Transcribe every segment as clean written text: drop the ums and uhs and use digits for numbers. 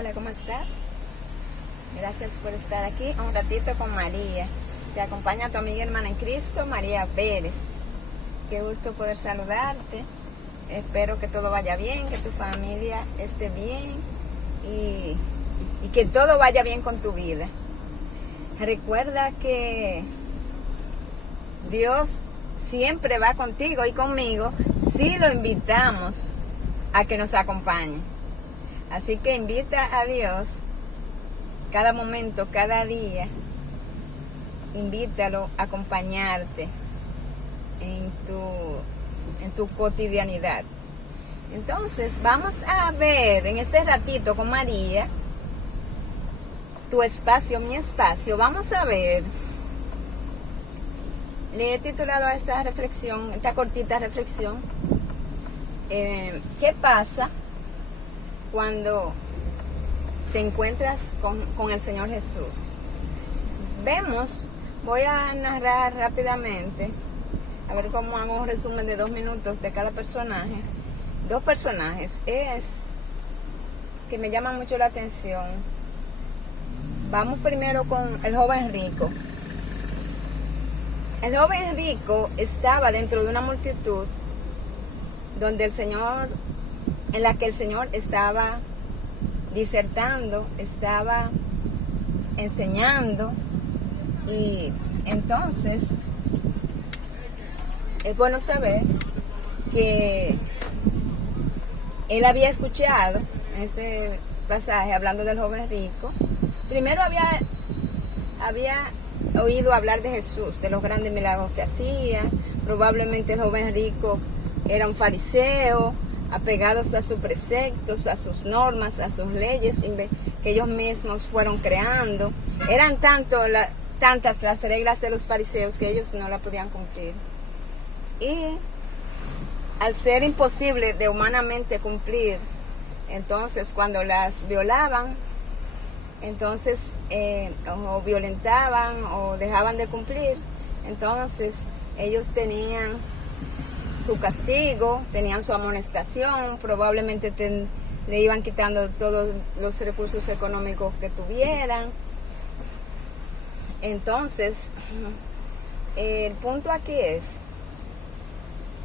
Hola, ¿cómo estás? Gracias por estar aquí un ratito con María. Te acompaña tu amiga hermana en Cristo, María Pérez. Qué gusto poder saludarte. Espero que todo vaya bien, que tu familia esté bien y que todo vaya bien con tu vida. Recuerda que Dios siempre va contigo y conmigo si lo invitamos a que nos acompañe. Así que invita a Dios cada momento, cada día. Invítalo a acompañarte en tu cotidianidad. Entonces vamos a ver en este ratito con María, tu espacio, mi espacio. Vamos a ver, le he titulado a esta reflexión, esta cortita reflexión, ¿qué pasa cuando te encuentras con el Señor Jesús? Vemos, voy a narrar rápidamente, a ver cómo hago un resumen de 2 minutos de cada personaje. 2 personajes que me llaman mucho la atención. Vamos primero con el joven rico. El joven rico estaba dentro de una multitud en la que el Señor estaba disertando, estaba enseñando, y entonces es bueno saber que él había escuchado en este pasaje, hablando del joven rico, primero había oído hablar de Jesús, de los grandes milagros que hacía. Probablemente el joven rico era un fariseo, apegados a sus preceptos, a sus normas, a sus leyes que ellos mismos fueron creando. Eran tantas las reglas de los fariseos que ellos no la podían cumplir. Y al ser imposible de humanamente cumplir, entonces cuando las violaban, entonces o violentaban o dejaban de cumplir, entonces ellos tenían su castigo, tenían su amonestación, probablemente le iban quitando todos los recursos económicos que tuvieran. Entonces, el punto aquí es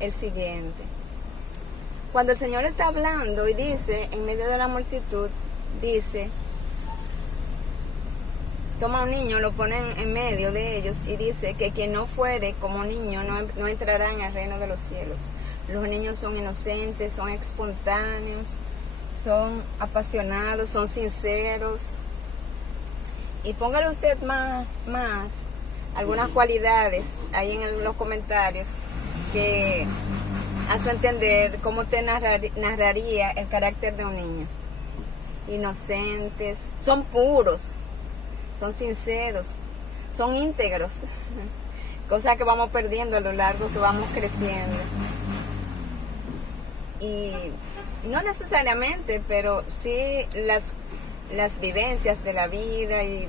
el siguiente. Cuando el Señor está hablando y dice, en medio de la multitud, dice, toma un niño, lo pone en medio de ellos y dice que quien no fuere como niño no entrará en el reino de los cielos. Los niños son inocentes, son espontáneos, son apasionados, son sinceros. Y póngale usted más algunas cualidades ahí en los comentarios que a su entender cómo te narraría el carácter de un niño. Inocentes, son puros, son sinceros, son íntegros, cosa que vamos perdiendo a lo largo que vamos creciendo. Y no necesariamente, pero sí las vivencias de la vida y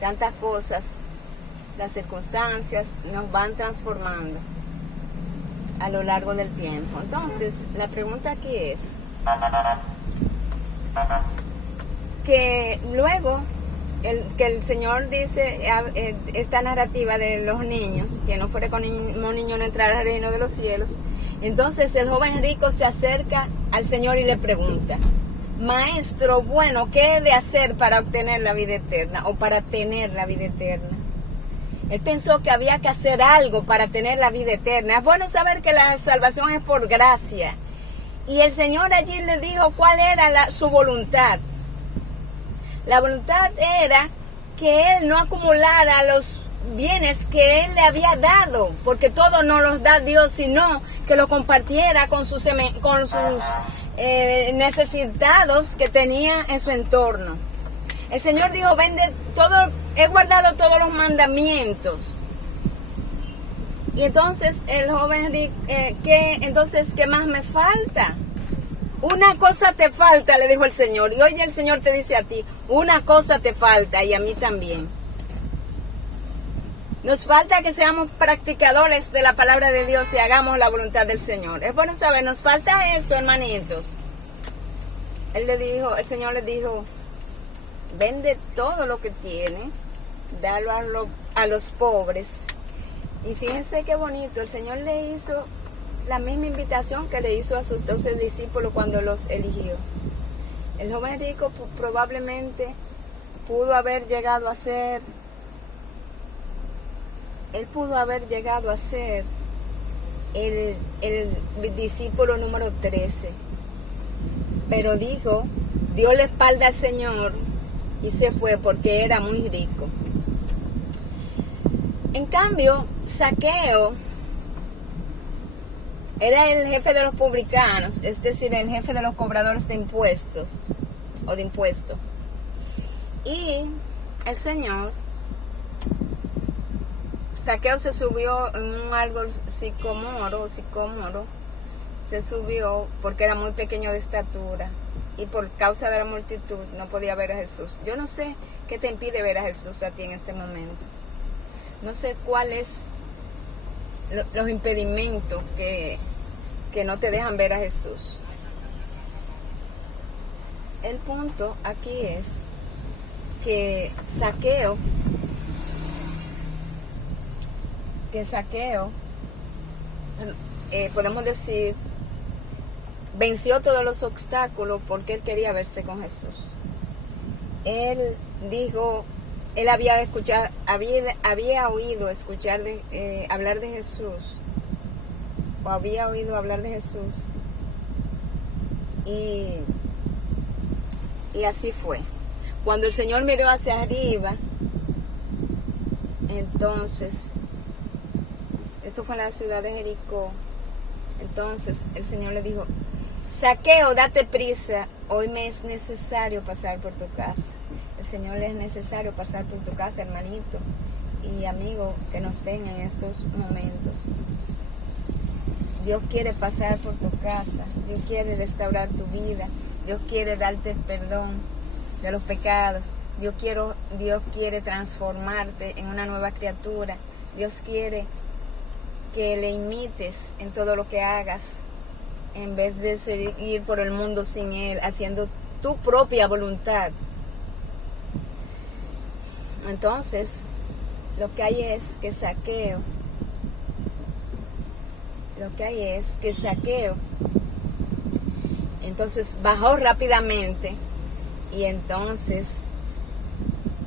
tantas cosas, las circunstancias nos van transformando a lo largo del tiempo. Entonces, la pregunta aquí es que luego que el Señor dice esta narrativa de los niños, que no fuere como niño no entrará al reino de los cielos. Entonces el joven rico se acerca al Señor y le pregunta, Maestro, bueno, ¿qué he de hacer para obtener la vida eterna o para tener la vida eterna? Él pensó que había que hacer algo para tener la vida eterna. Es bueno saber que la salvación es por gracia. Y el Señor allí le dijo cuál era su voluntad. La voluntad era que él no acumulara los bienes que él le había dado, porque todo no los da Dios, sino que lo compartiera con sus necesitados que tenía en su entorno. El Señor dijo, vende todo, he guardado todos los mandamientos. Y entonces el joven rico, ¿qué más me falta? Una cosa te falta, le dijo el Señor. Y hoy el Señor te dice a ti, una cosa te falta, y a mí también. Nos falta que seamos practicadores de la palabra de Dios y hagamos la voluntad del Señor. Es bueno saber, nos falta esto, hermanitos. el Señor le dijo, vende todo lo que tiene, dalo a los pobres. Y fíjense qué bonito, el Señor le hizo la misma invitación que le hizo a sus 12 discípulos cuando los eligió. El joven rico probablemente pudo haber llegado a ser el discípulo número 13, pero dio la espalda al Señor y se fue porque era muy rico. En cambio, Zaqueo era el jefe de los publicanos, es decir, el jefe de los cobradores de impuestos Y el Señor, Zaqueo se subió en un árbol sicómoro, se subió porque era muy pequeño de estatura y por causa de la multitud no podía ver a Jesús. Yo no sé qué te impide ver a Jesús a ti en este momento. No sé cuáles los impedimentos que no te dejan ver a Jesús. El punto aquí es que Zaqueo podemos decir, venció todos los obstáculos porque él quería verse con Jesús. Él dijo, él había oído hablar de Jesús, o había oído hablar de Jesús, y así fue. Cuando el Señor miró hacia arriba, entonces, esto fue en la ciudad de Jericó, entonces el Señor le dijo, Zaqueo, date prisa, hoy me es necesario pasar por tu casa. El Señor le es necesario pasar por tu casa, hermanito y amigo que nos ven en estos momentos. Dios quiere pasar por tu casa, Dios quiere restaurar tu vida, Dios quiere darte el perdón de los pecados, Dios quiere transformarte en una nueva criatura, Dios quiere que le imites en todo lo que hagas, en vez de seguir por el mundo sin Él, haciendo tu propia voluntad. Entonces, lo que hay es que Zaqueo, entonces bajó rápidamente, y entonces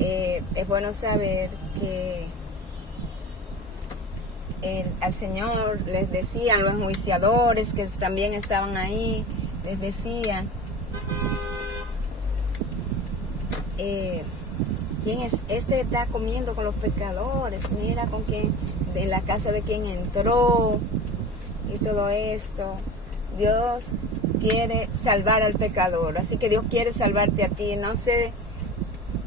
es bueno saber que al Señor les decían los enjuiciadores que también estaban ahí, les decían, ¿quién es? Este está comiendo con los pecadores, mira con quién, de la casa de quién entró y todo esto. Dios quiere salvar al pecador, así que Dios quiere salvarte a ti. No sé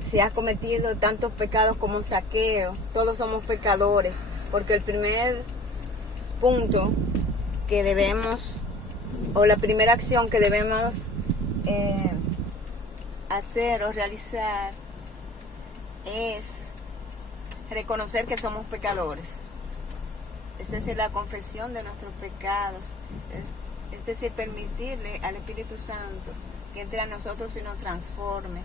si has cometido tantos pecados como Zaqueo, todos somos pecadores, porque el primer punto que debemos, o la primera acción que debemos hacer o realizar es reconocer que somos pecadores, es decir, la confesión de nuestros pecados, es decir, permitirle al Espíritu Santo que entre a nosotros y nos transforme,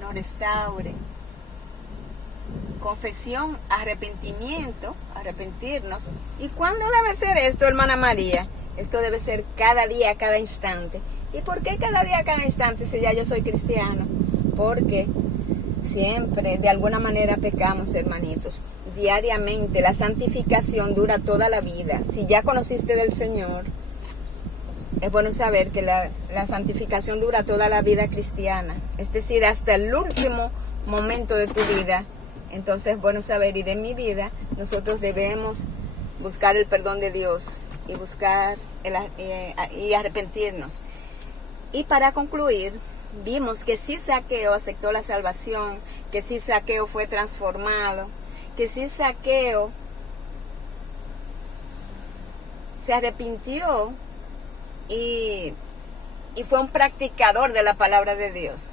nos restaure. Confesión, arrepentimiento, arrepentirnos. ¿Y cuándo debe ser esto, hermana María? Esto debe ser cada día, cada instante. ¿Y por qué cada día, cada instante si ya yo soy cristiano? Porque siempre, de alguna manera, pecamos, hermanitos. Diariamente, la santificación dura toda la vida. Si ya conociste del Señor, es bueno saber que la santificación dura toda la vida cristiana. Es decir, hasta el último momento de tu vida. Entonces, bueno saber, y de mi vida, nosotros debemos buscar el perdón de Dios y buscar y arrepentirnos. Y para concluir, vimos que sí Zaqueo aceptó la salvación, que sí Zaqueo fue transformado, que sí Zaqueo se arrepintió y fue un practicador de la palabra de Dios,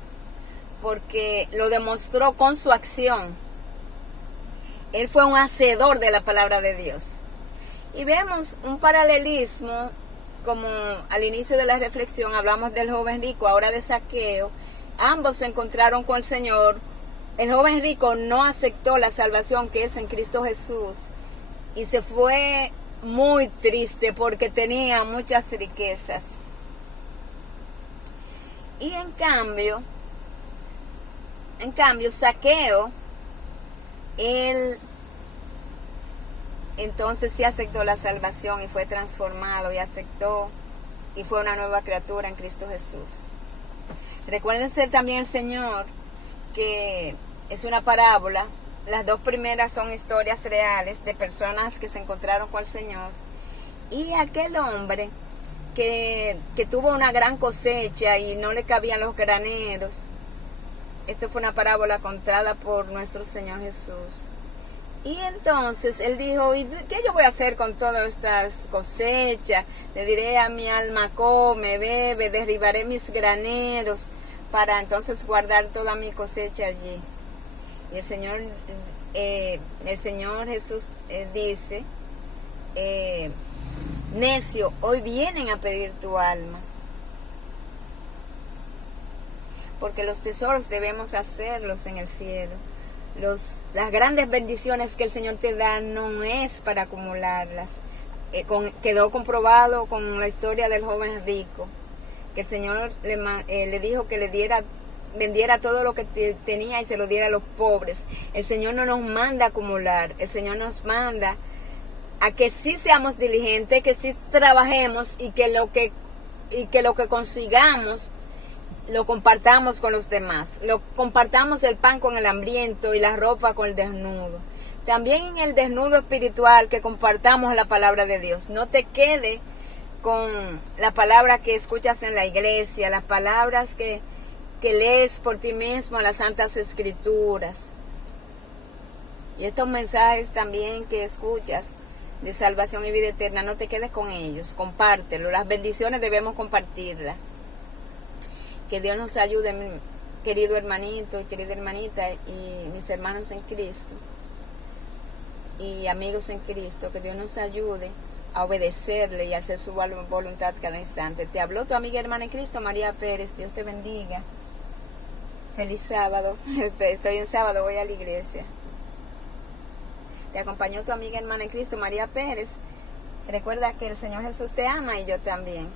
porque lo demostró con su acción. Él fue un hacedor de la palabra de Dios. Y vemos un paralelismo como al inicio de la reflexión hablamos del joven rico, ahora de Zaqueo, ambos se encontraron con el Señor. El joven rico no aceptó la salvación que es en Cristo Jesús y se fue muy triste porque tenía muchas riquezas. Y en cambio, Zaqueo, él entonces sí aceptó la salvación y fue transformado y aceptó y fue una nueva criatura en Cristo Jesús. Recuérdense también el Señor que es una parábola. Las dos primeras son historias reales de personas que se encontraron con el Señor. Y aquel hombre que tuvo una gran cosecha y no le cabían los graneros. Esta fue una parábola contada por nuestro Señor Jesús. Y entonces él dijo, ¿y qué yo voy a hacer con todas estas cosechas? Le diré a mi alma, come, bebe, derribaré mis graneros para entonces guardar toda mi cosecha allí. Y el Señor Jesús dice, necio, hoy vienen a pedir tu alma. Porque los tesoros debemos hacerlos en el cielo. Las grandes bendiciones que el Señor te da no es para acumularlas. Quedó comprobado con la historia del joven rico, que el Señor le dijo que vendiera todo lo que tenía y se lo diera a los pobres. El Señor no nos manda a acumular, el Señor nos manda a que sí seamos diligentes, que sí trabajemos y que lo que consigamos lo compartamos con los demás, compartamos el pan con el hambriento y la ropa con el desnudo. También en el desnudo espiritual que compartamos la palabra de Dios. No te quede con la palabra que escuchas en la iglesia, las palabras que lees por ti mismo, las Santas Escrituras. Y estos mensajes también que escuchas de salvación y vida eterna, no te quedes con ellos, compártelo. Las bendiciones debemos compartirlas. Que Dios nos ayude, mi querido hermanito y querida hermanita y mis hermanos en Cristo y amigos en Cristo, que Dios nos ayude a obedecerle y a hacer su voluntad cada instante. Te habló tu amiga hermana en Cristo, María Pérez. Dios te bendiga. Feliz sábado. Estoy en sábado, voy a la iglesia. Te acompañó tu amiga hermana en Cristo, María Pérez. Recuerda que el Señor Jesús te ama y yo también.